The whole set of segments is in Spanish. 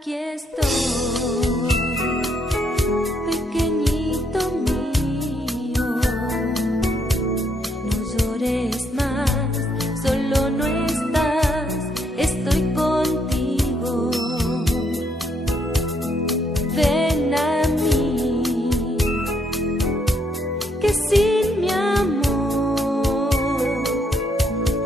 Aquí estoy, pequeñito mío, no llores más, solo no estás, estoy contigo. Ven a mí, que sin mi amor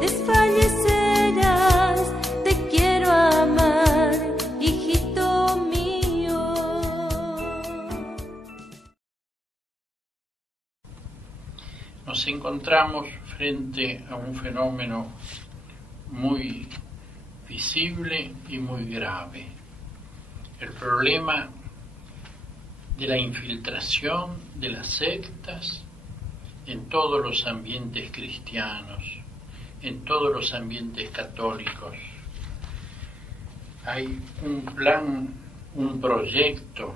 desfallecerás, te quiero amar, hijito mío. Nos encontramos frente a un fenómeno muy visible y muy grave. El problema de la infiltración de las sectas en todos los ambientes cristianos, en todos los ambientes católicos. Hay un plan, un proyecto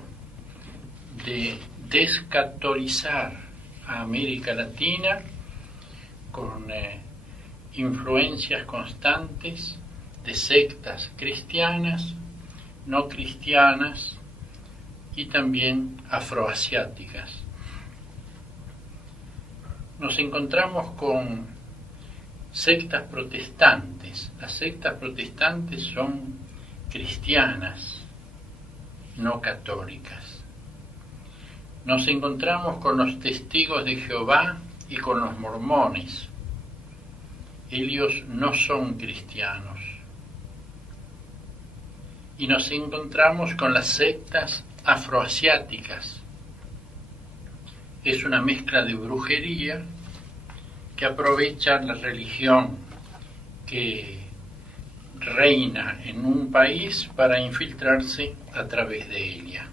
de descatolizar a América Latina con influencias constantes de sectas cristianas, no cristianas y también afroasiáticas. Nos encontramos con sectas protestantes. Las sectas protestantes son cristianas, no católicas. Nos encontramos con los testigos de Jehová y con los mormones. Ellos no son cristianos. Y nos encontramos con las sectas afroasiáticas. Es una mezcla de brujería que aprovecha la religión que reina en un país para infiltrarse a través de ella.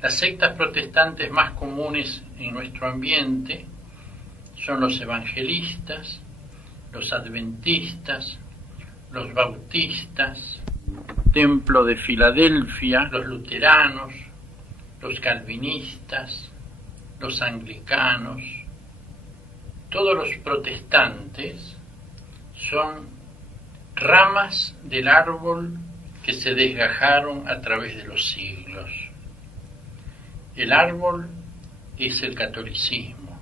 Las sectas protestantes más comunes en nuestro ambiente son los evangelistas, los adventistas, los bautistas, Templo de Filadelfia, los luteranos, los calvinistas, los anglicanos. Todos los protestantes son ramas del árbol que se desgajaron a través de los siglos. El árbol es el catolicismo,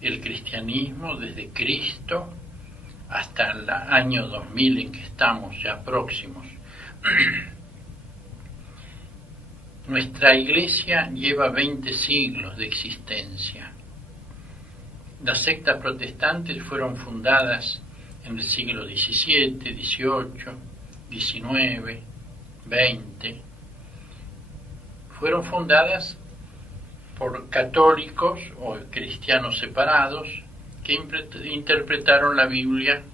el cristianismo desde Cristo hasta el año 2000 en que estamos ya próximos. Nuestra iglesia lleva 20 siglos de existencia. Las sectas protestantes fueron fundadas en el siglo XVII, XVIII, XIX, XX. Fueron fundadas por católicos o cristianos separados que interpretaron la Biblia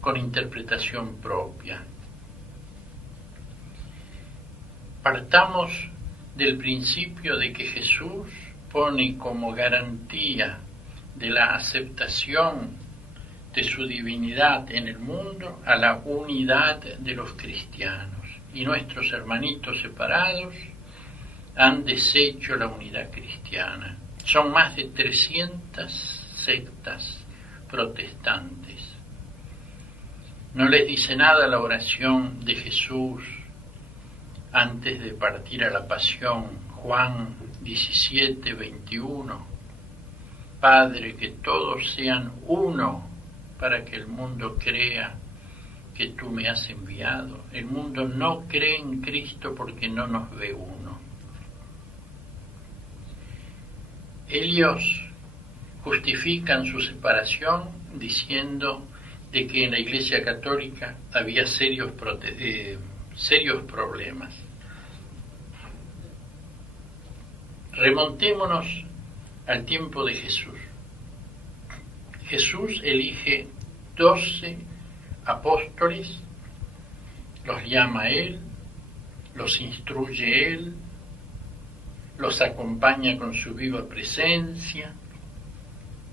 con interpretación propia. Partamos del principio de que Jesús pone como garantía de la aceptación de su divinidad en el mundo a la unidad de los cristianos. Y nuestros hermanitos separados han deshecho la unidad cristiana. Son más de 300 sectas protestantes. No les dice nada la oración de Jesús antes de partir a la pasión, Juan 17, 21. Padre, que todos sean uno para que el mundo crea que tú me has enviado. El mundo no cree en Cristo porque no nos ve uno. Ellos justifican su separación diciendo de que en la Iglesia Católica había serios problemas. Remontémonos al tiempo de Jesús. Jesús elige 12 apóstoles, los llama a Él, los instruye Él, los acompaña con su viva presencia,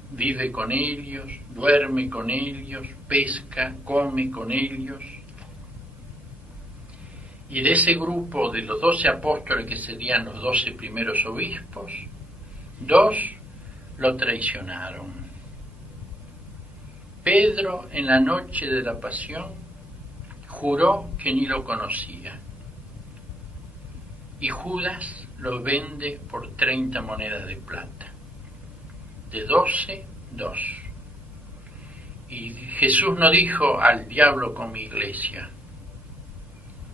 vive con ellos, duerme con ellos, pesca, come con ellos. Y de ese grupo de los 12 apóstoles, que serían los 12 primeros obispos, 2 lo traicionaron. Pedro en la noche de la pasión, juró que ni lo conocía. Y Judas lo vende por 30 monedas de plata. De 12, 2. Y Jesús no dijo al diablo con mi iglesia,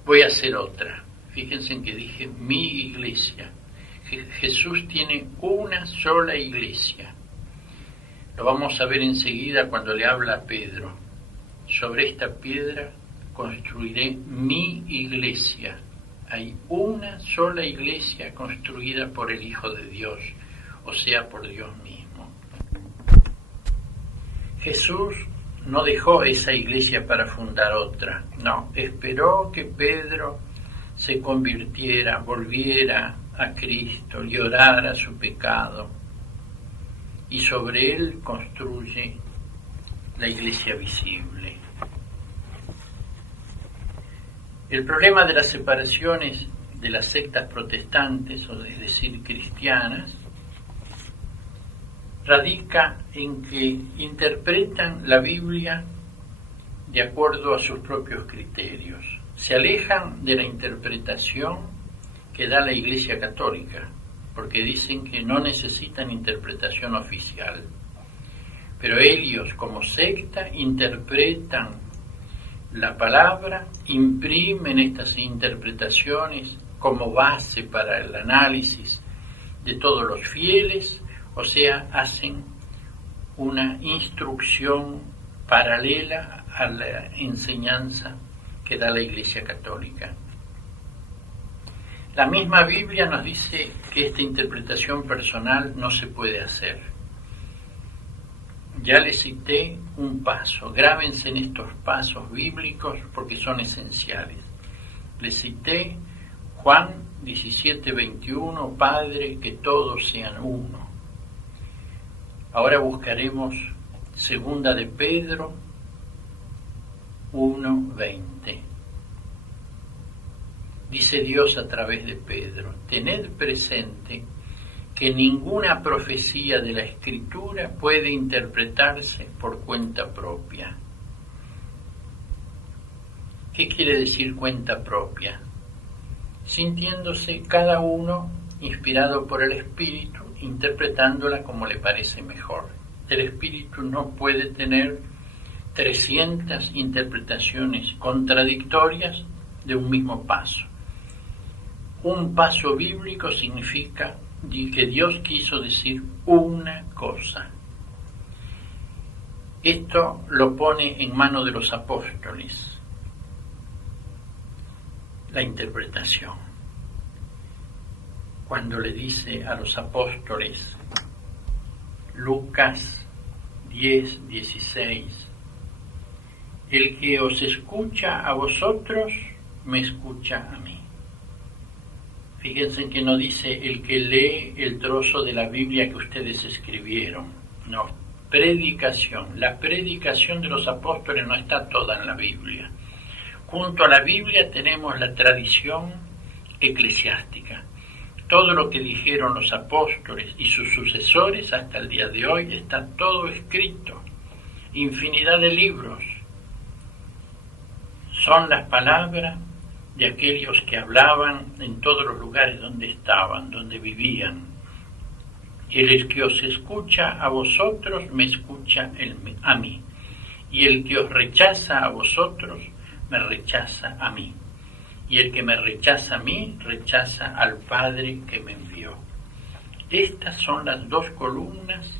voy a hacer otra. Fíjense en que dije mi iglesia. Jesús tiene una sola iglesia. Lo vamos a ver enseguida cuando le habla a Pedro. Sobre esta piedra construiré mi iglesia. Hay una sola iglesia construida por el Hijo de Dios, o sea, por Dios mismo. Jesús no dejó esa iglesia para fundar otra, no, esperó que Pedro se convirtiera, volviera a Cristo, llorara su pecado, y sobre él construye la iglesia visible. El problema de las separaciones de las sectas protestantes, o es decir, cristianas, radica en que interpretan la Biblia de acuerdo a sus propios criterios. Se alejan de la interpretación que da la Iglesia Católica, porque dicen que no necesitan interpretación oficial. Pero ellos, como secta, interpretan la palabra, imprimen estas interpretaciones como base para el análisis de todos los fieles, o sea, hacen una instrucción paralela a la enseñanza que da la Iglesia Católica. La misma Biblia nos dice que esta interpretación personal no se puede hacer. Ya les cité un paso, grábense en estos pasos bíblicos porque son esenciales. Les cité Juan 17:21, Padre, que todos sean uno. Ahora buscaremos segunda de Pedro 1:20. Dice Dios a través de Pedro, tened presente que ninguna profecía de la Escritura puede interpretarse por cuenta propia. ¿Qué quiere decir cuenta propia? Sintiéndose cada uno inspirado por el Espíritu, interpretándola como le parece mejor. El Espíritu no puede tener 300 interpretaciones contradictorias de un mismo paso. Un paso bíblico significa que Dios quiso decir una cosa. Esto lo pone en manos de los apóstoles, la interpretación. Cuando le dice a los apóstoles, Lucas 10:16, el que os escucha a vosotros, me escucha a mí. Fíjense que no dice el que lee el trozo de la Biblia que ustedes escribieron. No, predicación. La predicación de los apóstoles no está toda en la Biblia. Junto a la Biblia tenemos la tradición eclesiástica. Todo lo que dijeron los apóstoles y sus sucesores hasta el día de hoy está todo escrito. Infinidad de libros. Son las palabras de aquellos que hablaban en todos los lugares donde estaban, donde vivían. El que os escucha a vosotros, me escucha a mí. Y el que os rechaza a vosotros, me rechaza a mí. Y el que me rechaza a mí, rechaza al Padre que me envió. Estas son las dos columnas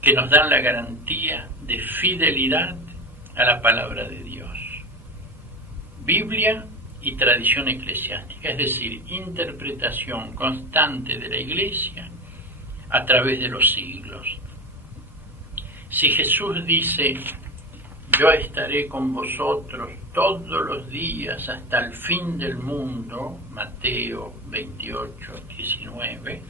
que nos dan la garantía de fidelidad a la palabra de Dios. Biblia y tradición eclesiástica, es decir, interpretación constante de la Iglesia a través de los siglos. Si Jesús dice, yo estaré con vosotros todos los días hasta el fin del mundo, Mateo 28:19,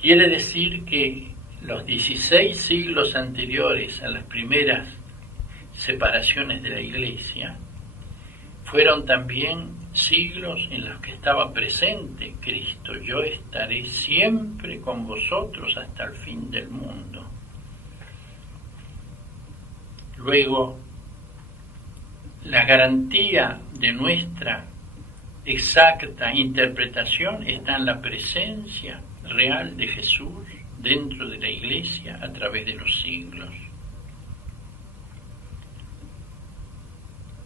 quiere decir que los 16 siglos anteriores a las primeras separaciones de la Iglesia fueron también siglos en los que estaba presente Cristo. Yo estaré siempre con vosotros hasta el fin del mundo. Luego, La garantía de nuestra exacta interpretación está en la presencia real de Jesús dentro de la Iglesia a través de los siglos.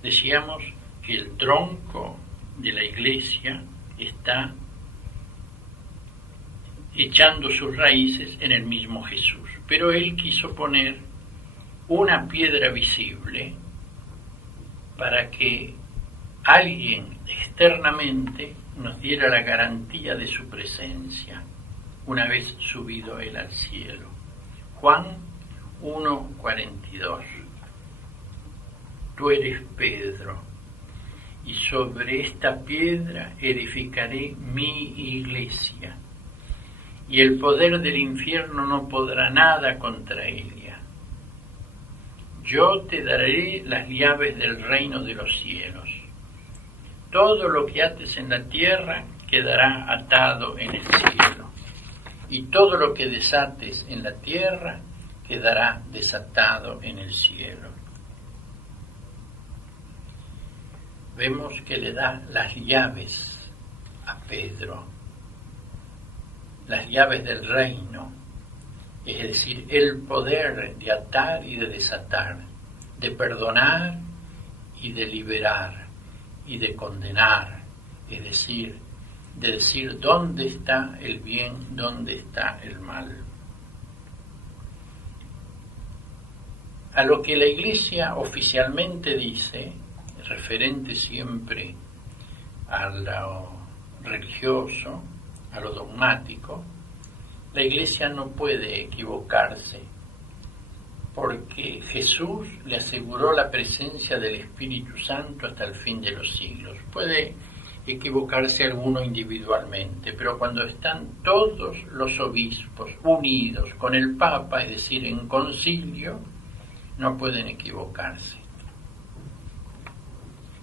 Decíamos que el tronco de la Iglesia está echando sus raíces en el mismo Jesús, pero Él quiso poner una piedra visible para que alguien externamente nos diera la garantía de su presencia una vez subido Él al cielo. Juan 1:42. Tú eres Pedro, y sobre esta piedra edificaré mi iglesia, y el poder del infierno no podrá nada contra ella. Yo te daré las llaves del reino de los cielos. Todo lo que ates en la tierra quedará atado en el cielo, y todo lo que desates en la tierra quedará desatado en el cielo. Vemos que le da las llaves a Pedro, las llaves del reino, es decir, el poder de atar y de desatar, de perdonar y de liberar y de condenar, es decir, de decir dónde está el bien, dónde está el mal. A lo que la Iglesia oficialmente dice, referente siempre a lo religioso, a lo dogmático, la Iglesia no puede equivocarse, porque Jesús le aseguró la presencia del Espíritu Santo hasta el fin de los siglos. Puede equivocarse alguno individualmente, pero cuando están todos los obispos unidos con el Papa, es decir, en concilio, no pueden equivocarse.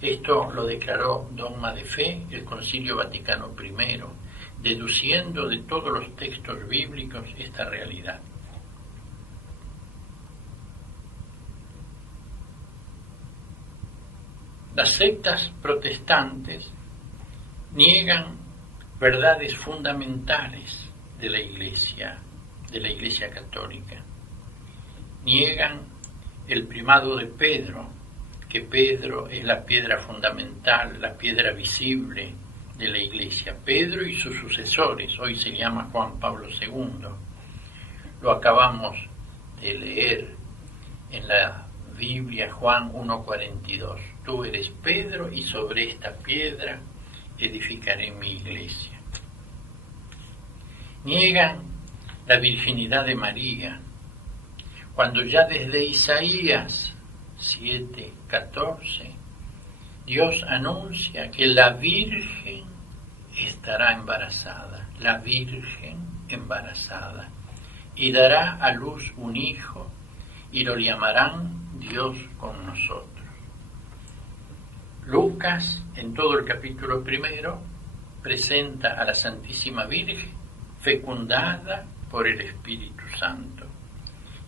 Esto lo declaró dogma de fe el Concilio Vaticano I, deduciendo de todos los textos bíblicos esta realidad. Las sectas protestantes niegan verdades fundamentales de la Iglesia católica. Niegan el primado de Pedro, que Pedro es la piedra fundamental, la piedra visible de la Iglesia. Pedro y sus sucesores, hoy se llama Juan Pablo II. Lo acabamos de leer en la Biblia, Juan 1:42. Tú eres Pedro y sobre esta piedra edificaré mi iglesia. Niegan la virginidad de María, cuando ya desde Isaías 7:14 Dios anuncia que la Virgen estará embarazada, la Virgen embarazada, y dará a luz un hijo y lo llamarán Dios con nosotros. Lucas, en todo el capítulo 1, presenta a la Santísima Virgen fecundada por el Espíritu Santo.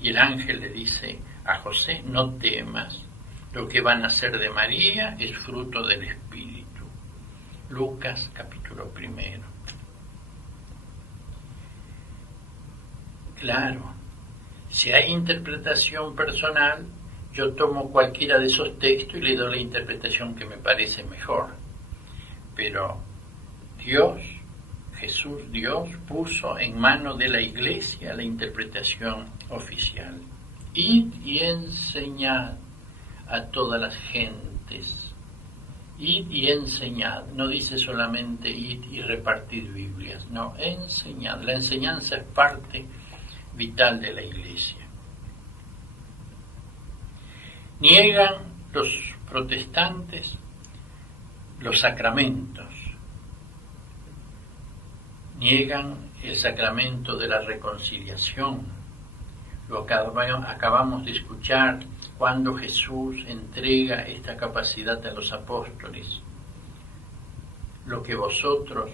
Y el ángel le dice a José, no temas, lo que va a nacer de María es fruto del Espíritu. Lucas, capítulo 1. Claro, si hay interpretación personal, yo tomo cualquiera de esos textos y le doy la interpretación que me parece mejor. Pero Dios, Jesús Dios, puso en mano de la Iglesia la interpretación oficial. Id y enseñad a todas las gentes. Id y enseñad. No dice solamente id y repartid Biblias. No, enseñad. La enseñanza es parte vital de la Iglesia. Niegan los protestantes los sacramentos. Niegan el sacramento de la reconciliación. Lo acabamos de escuchar cuando Jesús entrega esta capacidad a los apóstoles. Lo que vosotros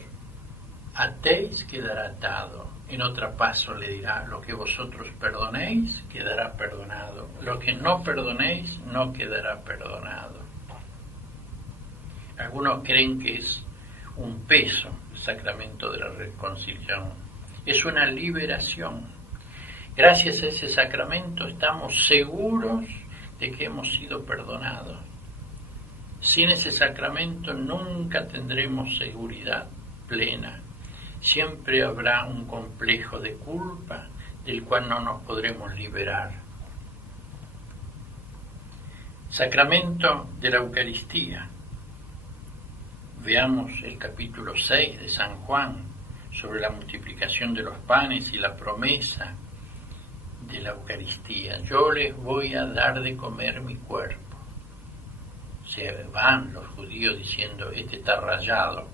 atéis quedará atado. En otro paso le dirá, lo que vosotros perdonéis quedará perdonado. Lo que no perdonéis no quedará perdonado. Algunos creen que es un peso, el sacramento de la reconciliación. Es una liberación. Gracias a ese sacramento estamos seguros de que hemos sido perdonados. Sin ese sacramento nunca tendremos seguridad plena. Siempre habrá un complejo de culpa del cual no nos podremos liberar. Sacramento de la Eucaristía. Veamos el capítulo 6 de San Juan sobre la multiplicación de los panes y la promesa de la Eucaristía. Yo les voy a dar de comer mi cuerpo. Se van los judíos diciendo, este está rayado.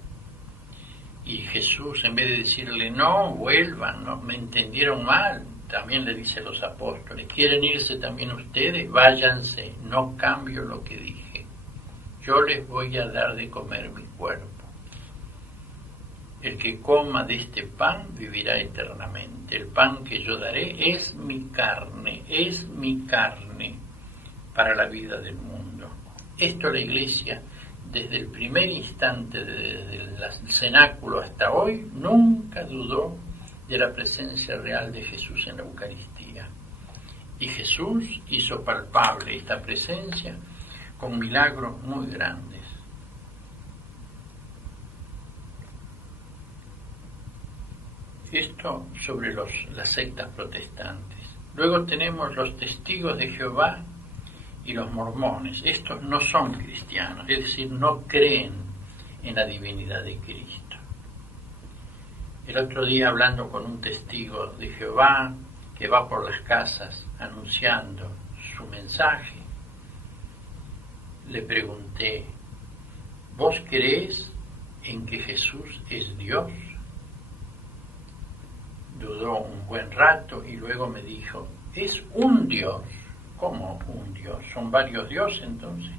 Y Jesús, en vez de decirle, no, vuelvan, no, me entendieron mal, también le dice a los apóstoles, ¿quieren irse también ustedes? Váyanse, no cambio lo que dije. Yo les voy a dar de comer mi cuerpo. El que coma de este pan vivirá eternamente. El pan que yo daré es mi carne para la vida del mundo. Esto la Iglesia, desde el primer instante, desde el cenáculo hasta hoy, nunca dudó de la presencia real de Jesús en la Eucaristía. Y Jesús hizo palpable esta presencia con milagros muy grandes. Esto sobre las sectas protestantes. Luego tenemos los testigos de Jehová y los mormones. Estos no son cristianos, es decir, no creen en la divinidad de Cristo. El otro día, hablando con un testigo de Jehová que va por las casas anunciando su mensaje, le pregunté, ¿vos creés en que Jesús es Dios? Dudó un buen rato y luego me dijo, es un Dios. ¿Cómo un Dios? ¿Son varios dioses entonces?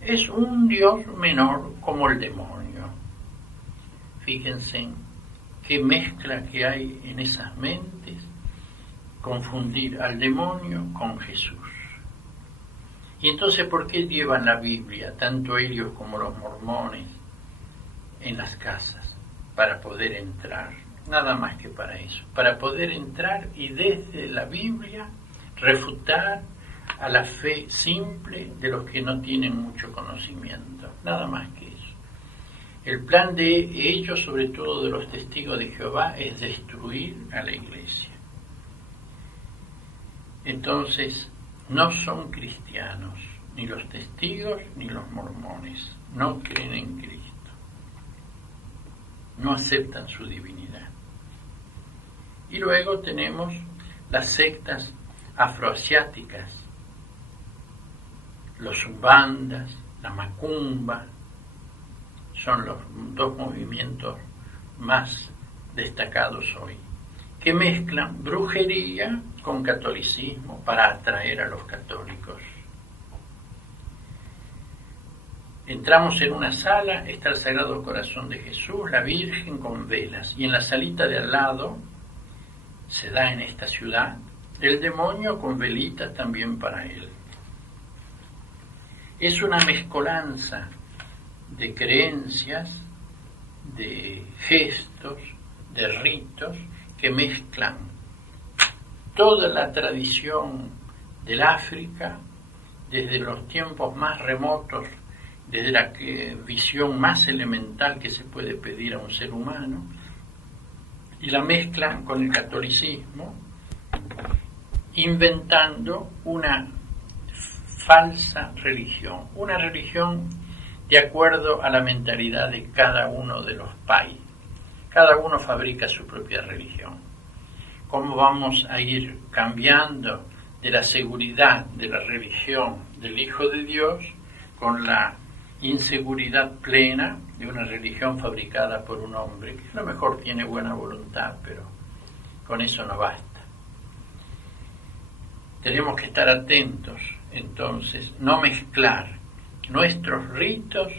Es un Dios menor como el demonio. Fíjense qué mezcla que hay en esas mentes, confundir al demonio con Jesús. Y entonces, ¿por qué llevan la Biblia, tanto ellos como los mormones, en las casas? Para poder entrar, nada más que para eso, para poder entrar y desde la Biblia refutar a la fe simple de los que no tienen mucho conocimiento, nada más que eso. El plan de ellos, sobre todo de los testigos de Jehová, es destruir a la Iglesia. Entonces, no son cristianos, ni los testigos ni los mormones, no creen en Cristo, no aceptan su divinidad. Y luego tenemos las sectas afroasiáticas, los umbandas, la macumba, son los dos movimientos más destacados hoy, que mezclan brujería con catolicismo para atraer a los católicos. Entramos en una sala, está el Sagrado Corazón de Jesús, la Virgen con velas, y en la salita de al lado, se da en esta ciudad, el demonio con velitas también para él. Es una mezcolanza de creencias, de gestos, de ritos que mezclan toda la tradición del África, desde los tiempos más remotos, desde la visión más elemental que se puede pedir a un ser humano, y la mezclan con el catolicismo, inventando una falsa religión, una religión de acuerdo a la mentalidad de cada uno de los países. Cada uno fabrica su propia religión. ¿Cómo vamos a ir cambiando de la seguridad de la religión del Hijo de Dios con la inseguridad plena de una religión fabricada por un hombre que a lo mejor tiene buena voluntad, pero con eso no basta? Tenemos que estar atentos, entonces, no mezclar nuestros ritos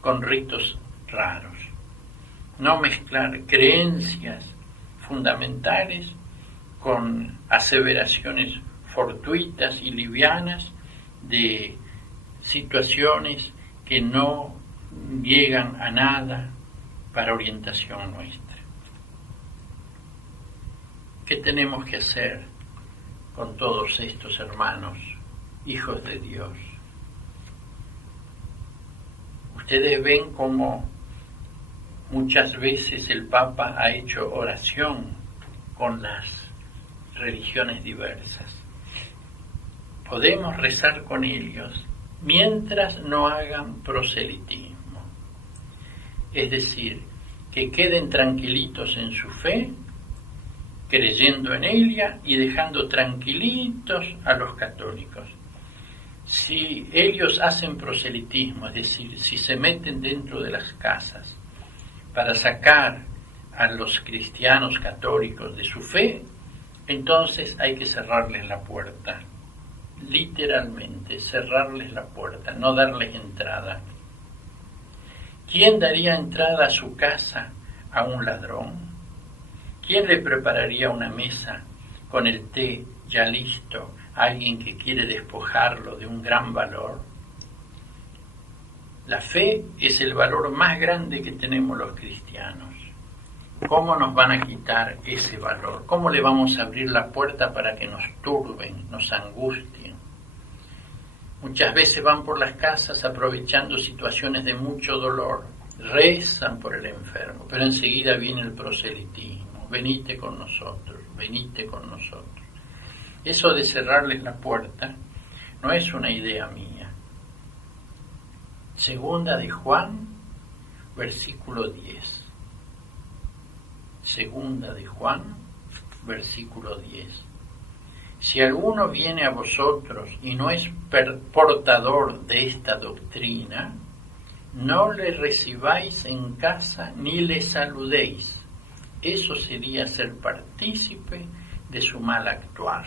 con ritos raros, no mezclar creencias fundamentales con aseveraciones fortuitas y livianas de situaciones que no llegan a nada para orientación nuestra. ¿Qué tenemos que hacer con todos estos hermanos, hijos de Dios? Ustedes ven cómo muchas veces el Papa ha hecho oración con las religiones diversas. Podemos rezar con ellos mientras no hagan proselitismo. Es decir, que queden tranquilitos en su fe, creyendo en ella y dejando tranquilitos a los católicos. Si ellos hacen proselitismo, es decir, si se meten dentro de las casas para sacar a los cristianos católicos de su fe, entonces hay que cerrarles la puerta, literalmente cerrarles la puerta, no darles entrada. ¿Quién daría entrada a su casa a un ladrón? ¿Quién le prepararía una mesa con el té ya listo a alguien que quiere despojarlo de un gran valor? La fe es el valor más grande que tenemos los cristianos. ¿Cómo nos van a quitar ese valor? ¿Cómo le vamos a abrir la puerta para que nos turben, nos angustien? Muchas veces van por las casas aprovechando situaciones de mucho dolor, rezan por el enfermo, pero enseguida viene el proselitismo. Venite con nosotros, venite con nosotros. Eso de cerrarles la puerta no es una idea mía. Segunda de Juan, versículo 10. Segunda de Juan, versículo 10. Si alguno viene a vosotros y no es portador de esta doctrina, no le recibáis en casa ni le saludéis. Eso sería ser partícipe de su mal actuar.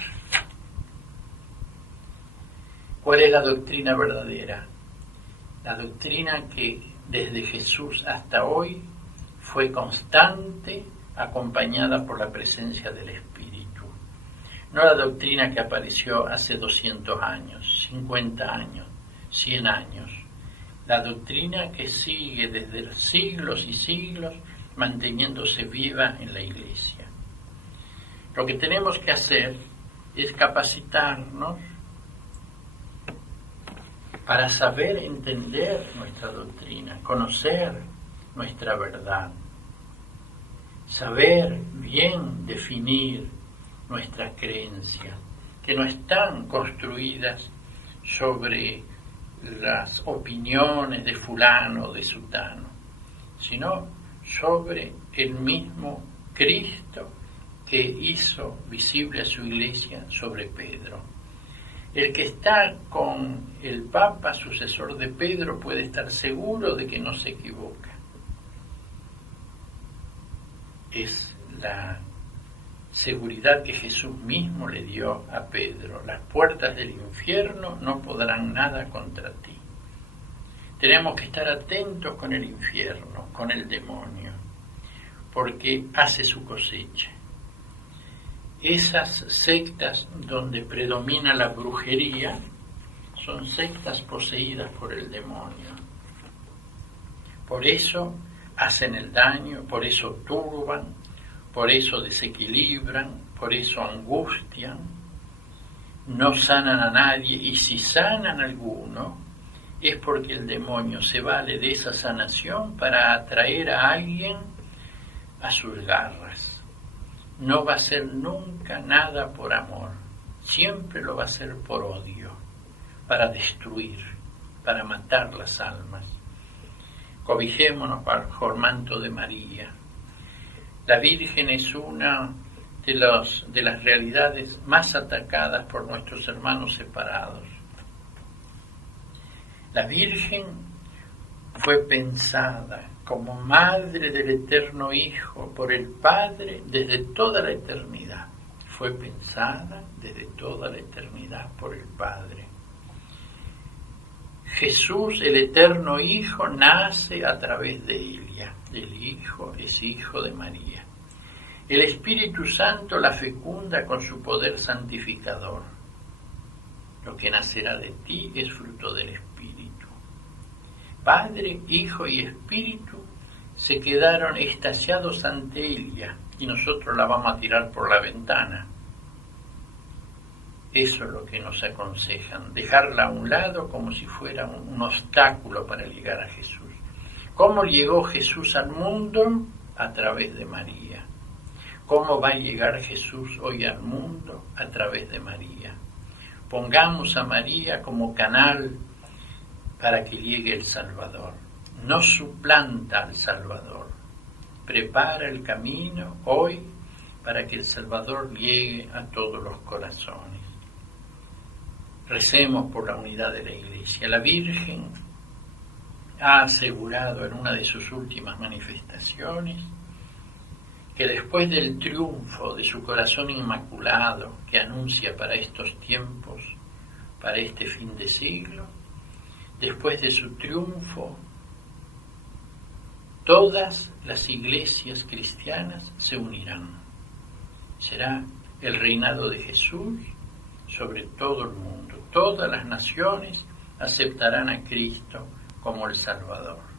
¿Cuál es la doctrina verdadera? La doctrina que desde Jesús hasta hoy fue constante, acompañada por la presencia del Espíritu. No la doctrina que apareció hace 200 años, 50 años, 100 años. La doctrina que sigue desde siglos y siglos manteniéndose viva en la Iglesia. Lo que tenemos que hacer es capacitarnos para saber entender nuestra doctrina, conocer nuestra verdad, saber bien definir nuestras creencias, que no están construidas sobre las opiniones de fulano o de sutano, sino sobre el mismo Cristo que hizo visible a su iglesia sobre Pedro. El que está con el Papa, sucesor de Pedro, puede estar seguro de que no se equivoca. Es la seguridad que Jesús mismo le dio a Pedro. Las puertas del infierno no podrán nada contra ti. Tenemos que estar atentos con el infierno, con el demonio, porque hace su cosecha. Esas sectas donde predomina la brujería son sectas poseídas por el demonio. Por eso hacen el daño, por eso turban, por eso desequilibran, por eso angustian, no sanan a nadie, y si sanan a alguno es porque el demonio se vale de esa sanación para atraer a alguien a sus garras. No va a hacer nunca nada por amor, siempre lo va a hacer por odio, para destruir, para matar las almas. Cobijémonos bajo el manto de María. La Virgen es una de las realidades más atacadas por nuestros hermanos separados. La Virgen fue pensada como madre del eterno Hijo por el Padre desde toda la eternidad. Fue pensada desde toda la eternidad por el Padre. Jesús, el eterno Hijo, nace a través de ella. El Hijo es hijo de María. El Espíritu Santo la fecunda con su poder santificador. Lo que nacerá de ti es fruto del Espíritu. Padre, Hijo y Espíritu se quedaron extasiados ante ella y nosotros la vamos a tirar por la ventana. Eso es lo que nos aconsejan, dejarla a un lado como si fuera un obstáculo para llegar a Jesús. ¿Cómo llegó Jesús al mundo? A través de María. ¿Cómo va a llegar Jesús hoy al mundo? A través de María. Pongamos a María como canal para que llegue el Salvador. No suplanta al Salvador. Prepara el camino hoy para que el Salvador llegue a todos los corazones. Recemos por la unidad de la Iglesia. La Virgen ha asegurado en una de sus últimas manifestaciones que después del triunfo de su corazón inmaculado que anuncia para estos tiempos, para este fin de siglo, después de su triunfo, todas las iglesias cristianas se unirán. Será el reinado de Jesús sobre todo el mundo. Todas las naciones aceptarán a Cristo como el Salvador.